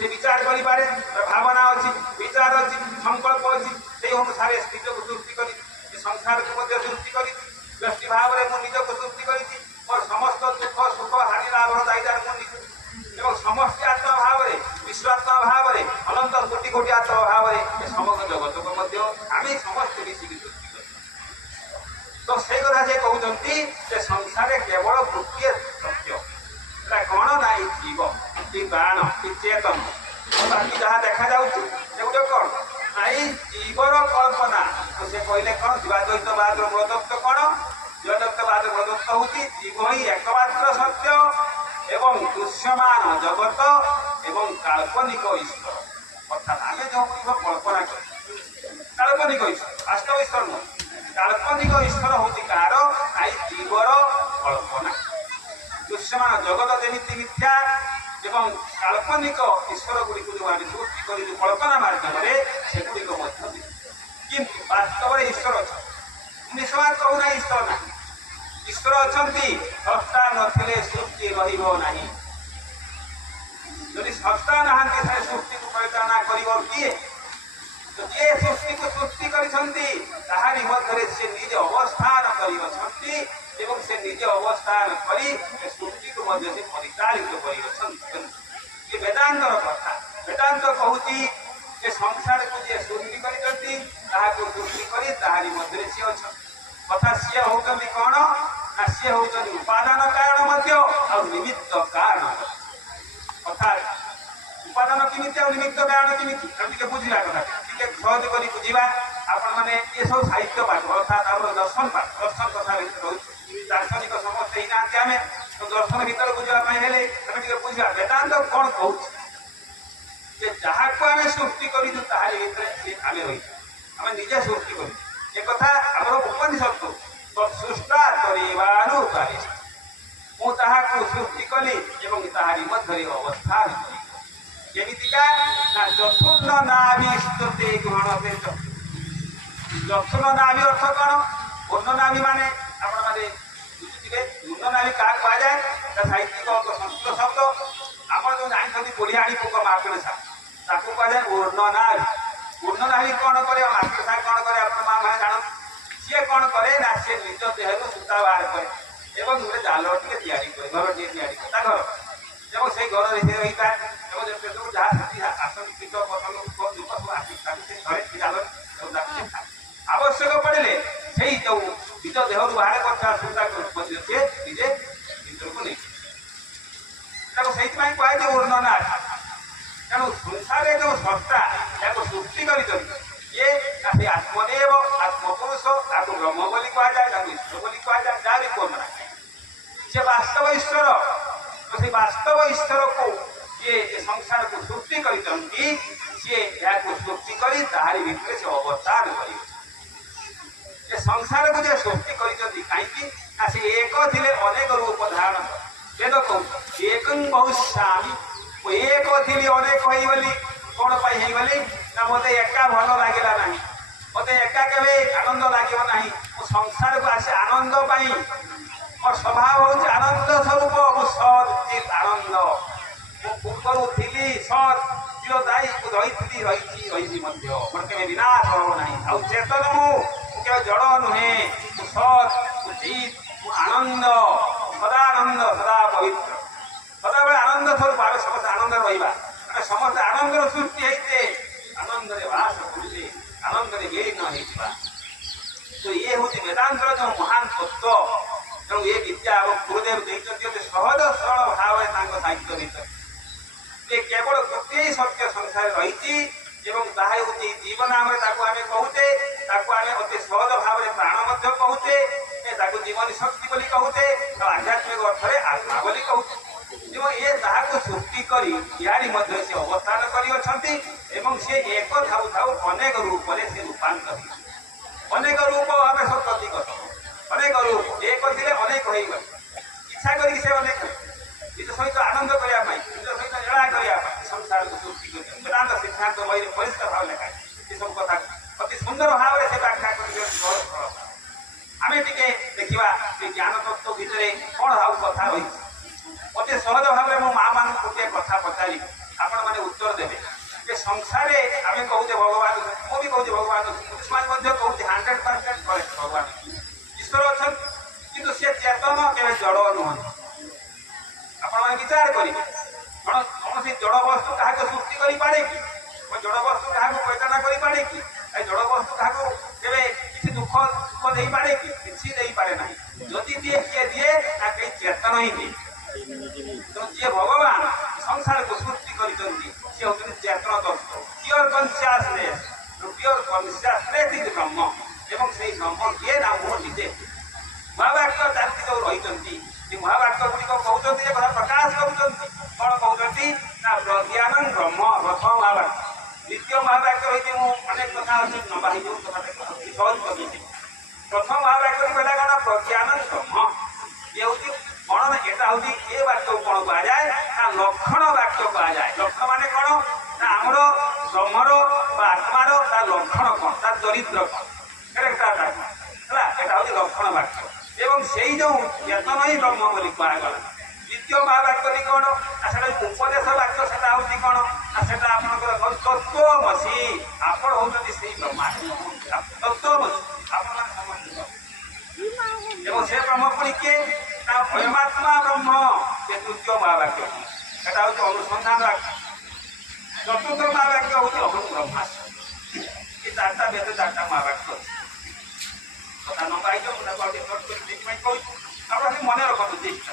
से विचार करें भावना अच्छी विचार अच्छी संकल्प अच्छी से अनुसार निज को सृष्टि कर संसार को सृष्टि कर व्यक्ति भाव में मुझ को सृष्टि कर मोर समस्त दुख सुख हानि लाभ दायिदार मुझे समस्त आत्मा भाव में विश्वात्मा भाव में अनंत कोटि कोटि आत्मा भाव में समग्र जगत को आम समस्त मिसिक सृष्टि कर तो से कथा से कहते संसार केवल गोटे सत्य कौन ना जीव कि प्राण कि चेतन बाकी जहाँ देखा जाऊे कौन ना जीवर कल्पना तो से कहले कौन जीवाद्वैतवाद मूलतत्व कौन जीवाद्वैतवाद मूलतत्व हूँ जीव ही एकमात्र सत्य एवं दृश्यमान जगत एवं काल्पनिक ईश्वर अर्थात आम जो कल्पना कर काल्पनिक ईश्वर वास्तव ईश्वर नुह काल्पनिक ईश्वर हूँ कार ना जीवर कल्पना दृश्यमान जगत जमी मिथ्या एवं काल्पनिक ईश्वर गुड़ी जो आम सृष्टि कर कल्पना माध्यम से गुड़िक किंतु वास्तव में ईश्वर अच्छा निश्वास कहूना ईश्वर ना ईश्वर अच्छा सत्ता नथिले सृष्टि रहा जदि सत्ता ना सृष्टि को परिचालना कर किए तो ये सृष्टि को सृष्टि करी मध्य से निज अवस्थान कर एवं से निज अवस्थान करी सृष्टि को मध्य से परिचालित कर वेदांतर कथा वेदांत कहूँ संसार को जी सृष्टि कर सृष्टि कर मध्य सी अच्छा कथा सी होती कौन ना सी होती उपादान कारण निमित्त कारण अर्थात उपादान किमित और निमित्त कारण किमित बुझा कथा सहज कर बुझा आपण मैंने ये सब साहित्य पाठ अर्थात आम दर्शन पाठ दर्शन कथा रोचे दार्शनिक समस्ते ही ना आम तो दर्शन भर बुझापे बुझा वेदांत कौन कहूँ जहाँ को आम सृष्टि करें रही आम निजे सृष्टि कर एक कथा आम उपनिषद तो सृष्टा करवारू मुझे सृष्टि कली तारी मध्य अवस्थान जमीका ना चतुर्ण नाभिष्टते ग्रहण चतुर्ण नाभि अर्थ कौन पूर्ण नाभि माने आपण माने बुझुथिबे पूर्ण नाभि क्या कहुए साहित्यिक संस्कृत शब्द आप जो जानते कोढ़ियाणी पोक मार्केट साग कहुए पूर्ण नाभि कौन करे मार्केट साग कौन करे आप माँ मैंने जान सी कौन करे ना सी निज देह सूता बाहर करे और गोटे जाल टे घर टे घर जब से घर रही था जहाँ आसन कीट पतंग दुख सब आसे जाल आवश्यक पड़े से जो निज देह बाहर कर सी निजे भर को नहीं से कहुए वर्णना तेणु संसार जो सत्ता या सृष्टि कर ये आत्मदेव आत्मपुरुष आपको ब्रह्म बोली कहुए ईश्वर बोली कहुए जहाँ भी वर्णना से वास्तव ईश्वर तो से वास्तव ईश्वर को ये संसार को सृष्टि कर सृष्टि कर तारी भितर से अवतार कर संसार को जो सृष्टि कर कहीं एक थे अनेक रूप धारण वेद कहूँ एक बहुश्यामी एक थी अनेक होली कौन पाई ना मत एका भल लगे ना मत एका के आनंद लगे ना संसार को आसे आनंद पाई और स्वभाव हूँ आनंद स्वरूप सत आनंद पूर्व थी सत जो दायी रही रही मोर के विनाश हो ना चेतन मुझे जड़ नुहे सत चित आनंद सदानंद सदा पवित्र सदाबे आनंद स्वरूप आम समस्त आनंद रहा समस्त आनंद सृष्टि होते आनंद बास करुचे आनंद लीन होता तो ये हूँ वेदांत जो महान तत्व तेणु ये विद्या गुरुदेव देखते सहज सरल भाव साहित्य भर केवल गोटे सत्य संसार रही जीवन आम कहूचे अति सहज भाव प्राण कहूचे जीवन शक्ति बोली कहूचे आध्यात्मिक अर्थ में आत्मा बोली कहूचे ये जहाँ सृष्टि कर से अवस्थान कर सी एक थाऊ थाऊ अनेक रूप से रूपांतर अनेक रूप आम सब प्रतीक अनेक रूप एक थे अनेक हो गए इच्छा कर अनेक निज सहित आनंद करने निज सहित लीला करने संसार को सृष्टि कर वेदांत सिद्धांत बही परिष्कार भाव लिखा ये सब कथा अति सुंदर भाव से व्याख्या कर आम टे देखा ज्ञान तत्व भितर कौन भाव कथा रही अति सहज भाव में मो माँ मान गोटे कथा पचारि आपण मैंने उत्तर ଦେବେ ଯେ ସଂସାରେ ଆମେ କହୁଛେ ଭଗବାନ, ମୁଁ ବି କହୁଛି ଭଗବାନ, ସେମାନେ ମଧ୍ୟ କହୁଛି 100% କରେକ୍ଟ ଭଗବାନ ଈଶ୍ୱର ଅଛନ୍ତି, କିନ୍ତୁ ସେ ଚେତନ କେବେ ଜଡ଼ ନୁହନ୍ତି। ଆପଣମାନେ ବିଚାର କରିବେ କୌଣସି ଜଡ଼ ବସ୍ତୁ କାହାକୁ ସୃଷ୍ଟି କରିପାରେ କି? ଜଡ଼ ବସ୍ତୁ କାହାକୁ ପରିଚାଳନା କରିପାରେ କି? ଜଡ଼ ବସ୍ତୁ କାହାକୁ କେବେ କିଛି ଦୁଃଖ ଦେଇପାରେ କି? କିଛି ଦେଇପାରେ ନାହିଁ। ଯଦି ଦିଏ କିଏ ଦିଏ ନା କେହି ଚେତନ ହିଁ ଦିଏ। ତେଣୁ ଯିଏ ଭଗବାନ ସଂସାରକୁ ସୃଷ୍ଟି କରିଛନ୍ତି ସେ ହେଉଛନ୍ତି ଚେତନ ତତ୍ତ୍ୱ, pure consciousness. Pure consciousness is ବ୍ରହ୍ମ, ଏବଂ ସେଇ ବ୍ରହ୍ମ କିଏ ନା ମୁଁ ନିଜେ। ମହାବାକ୍ୟ ଚାରିଟି ଯୋଉ ରହିଛନ୍ତି, ସେ ମହାବାକ୍ୟ ଗୁଡ଼ିକ କହୁଛନ୍ତି ଯେ କଥା ପ୍ରକାଶ କରୁଛନ୍ତି। କ'ଣ କହୁଛନ୍ତି ନା ପ୍ରଜ୍ଞାନ ବ୍ରହ୍ମ ପ୍ରଥମ ମହାବାକ୍ୟ। ଦ୍ୱିତୀୟ ମହାବାକ୍ୟ ରହିଛି, ମୁଁ ଅନେକ କଥା ଅଛି ଲମ୍ବା ହେଇଯିବ କଥାଟା ସହଜ କରିଦେଇଛି। ପ୍ରଥମ ମହାବାକ୍ୟ କହିଲା କ'ଣ ପ୍ରଜ୍ଞାନ ବ୍ରହ୍ମ। ଇଏ ହେଉଛି କ'ଣ ନା ଏଟା ହେଉଛି ଏ ବାକ୍ୟକୁ କ'ଣ କୁହାଯାଏ ନା ଲକ୍ଷଣ ବାକ୍ୟ କୁହାଯାଏ। ଲକ୍ଷଣ ମାନେ କ'ଣ ନା ଆମର ବ୍ରହ୍ମର ବା ଆତ୍ମାର ତା ଲକ୍ଷଣ କ'ଣ, ତା ଚରିତ୍ର କ'ଣ, କ୍ୟାରେକ୍ଟରଟା କ'ଣ ହେଲା, ଏଟା ହେଉଛି ଲକ୍ଷଣ ବାକ୍ୟ। ଏବଂ ସେଇ ଯେଉଁ ଚେତନ ହିଁ ବ୍ରହ୍ମ ବୋଲି କୁହାଗଲା। ଦ୍ୱିତୀୟ ମହାବାକ୍ୟଟି କ'ଣ ନା ସେଟା ଉପଦେଶ ବାକ୍ୟ, ସେଟା ହେଉଛି କ'ଣ ନା ସେଟା ଆପଣଙ୍କର ତତ୍ତ୍ୱମସି। ଆପଣ ହେଉଛନ୍ତି ସେଇ ବ୍ରହ୍ମା, ତତ୍ତ୍ୱମସି ଆପଣମାନେ ସମସ୍ତେ। ଏବଂ ସେ ବ୍ରହ୍ମ ପୁଣି କିଏ ନା ଅୟମାତ୍ମା ବ୍ରହ୍ମ। ସେ ତୃତୀୟ ମହାବାକ୍ୟ, ସେଟା ହେଉଛି ଅନୁସନ୍ଧାନ ବାକ୍ୟ। ଚତୁର୍ଥ ମହାବାକ୍ୟ ହେଉଛି ଅହଂ ବ୍ରହ୍ମାସ୍ମି। ଏ ଚାରିଟା ବେଦ ଚାରିଟା ମହାବାକ୍ୟ ଅଛି। କଥା ନ ପାଇଛ ମୁଁ ତାକୁ ଆଉ ଟିକେ ନୋଟ୍ କରି ସେଇଥିପାଇଁ କହୁଛୁ, ଆପଣ ମନେ ରଖନ୍ତୁ ଜିନିଷଟା।